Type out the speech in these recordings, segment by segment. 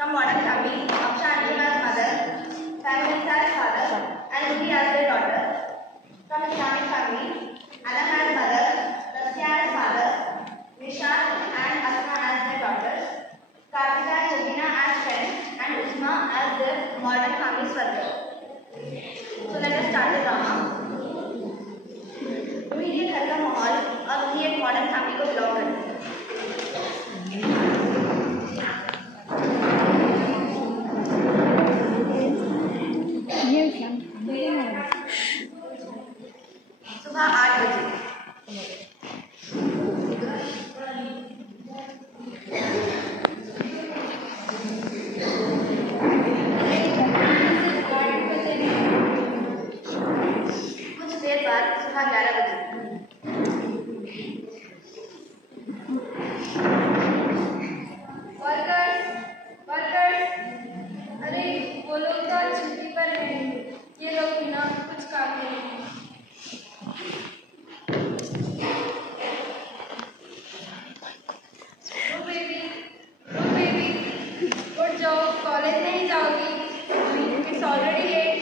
From modern family, Aksha and Neem as mother, Simon as father, and Ruby as their daughter. From Islamic family, Adam as mother, Rasya as father, Nishat and Asma as their daughters, Kartika and Rubina as friends, and Usma as their modern family's father. So let us start the drama. Ruhi के घर का माहौल और रूही एक modern family को belong करती है। सुबह 8 बजे कुछ देर बाद सुबह 11 बजे वर्कर्स अरे वो लोग तो छुट्टी पर हैं, ये लोग बिना कुछ काम नहीं। उठ जाओ, कॉलेज नहीं जाओगी, इट्स ऑलरेडी लेट।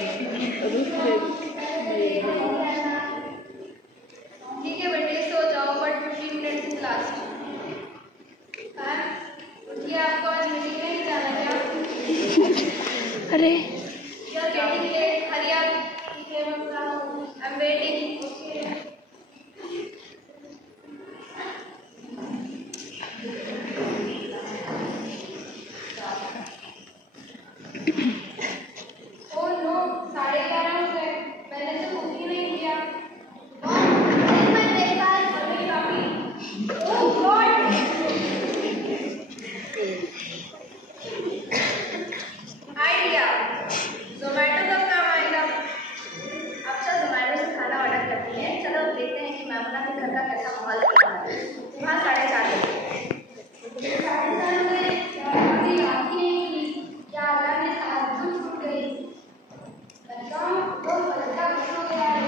ठीक है बेटे, सो जाओ, बट 15 मिनट्स इन क्लास। उठिए, आपको आज मीटिंग नहीं जाना क्या? अरे you are getting late, hurry up, I am waiting. Oh no, 11:30 हो गए, मैंने तो कुछ ही नहीं किया। ओह गॉड, आइडिया, ज़ोमैटो का काम आएगा। अच्छा, ज़ोमैटो से खाना ऑर्डर करती है। चलो देखते हैं कि मैमुना के घर का कैसा माहौल दिख रहा है। सुबह 4:30 बजे 4:30 हो गए, अभी रात ही नहीं हुई, क्या अल्लाह ने साथ छूट गई। बताओ, वो बच्चा खुश हो गया है।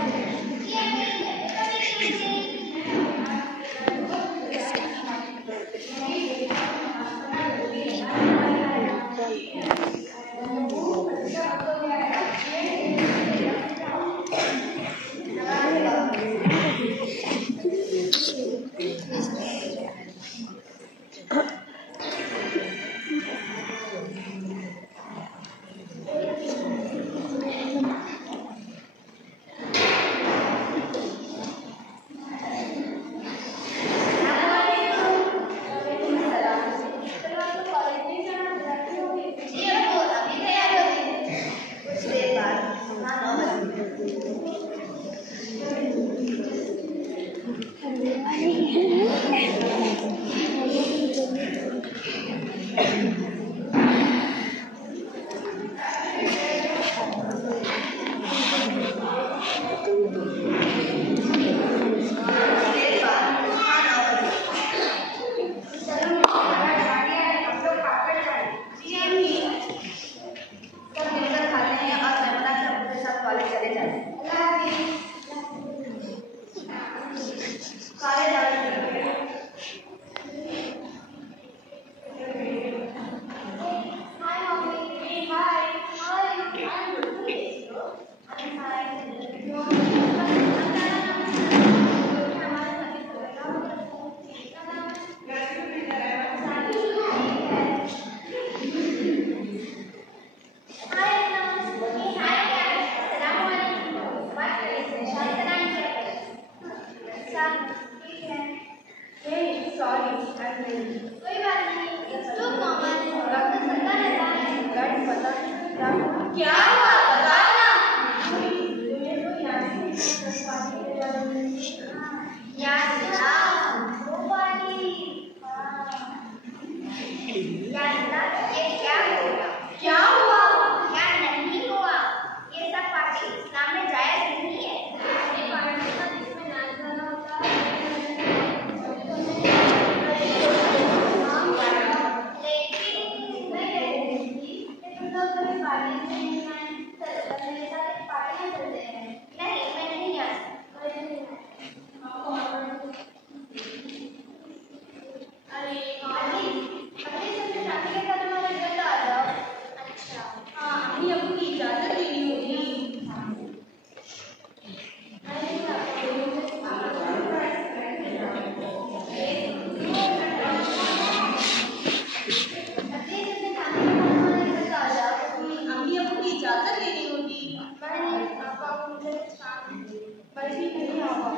बड़ी नहीं होगा।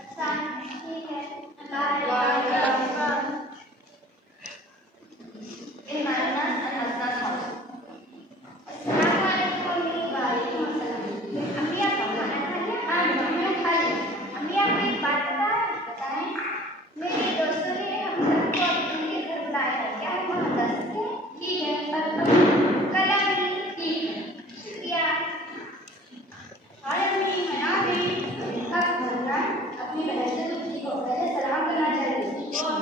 अच्छा ठीक है। In Manna's and Hasna's house. अस्सलामुअलैकुम मेरी बारी मसला। अम्मी आपने खाना खा लिया? हाँ मैंने खा लिया। अम्मी आपको एक बात बताएं? मेरे दोस्तों ने हम सबको उनके घर बुलाया है। क्या हम वहाँ जा सकते हैं? ठीक है पर कल आएंगे। ठीक है शुक्रिया। हाय अम्मी मना गई। अब वरना अपनी बहन से दूसरी को पहले सलाम करना चाहिए। छोड़ो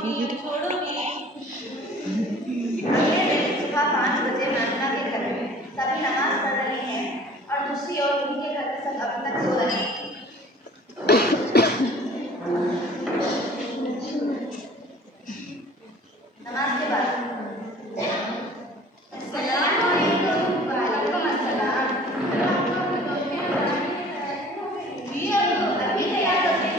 सुबह 5 बजे मान्ना के घर में सभी नमाज पढ़ रहे हैं और दूसरी ओर उनके घर में सब अब तक सो रहे हैं। नमाज के बाद अस्सलामुअलैकुम। वालेकुम अस्सलाम। अभी तैयार होते हैं।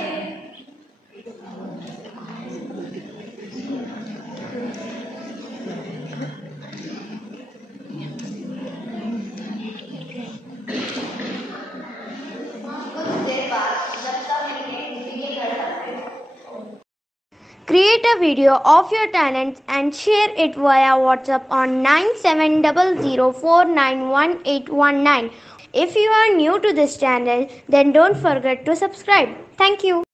Create a video of your talents and share it via WhatsApp on 9700491819. If you are new to this channel, then don't forget to subscribe. Thank you.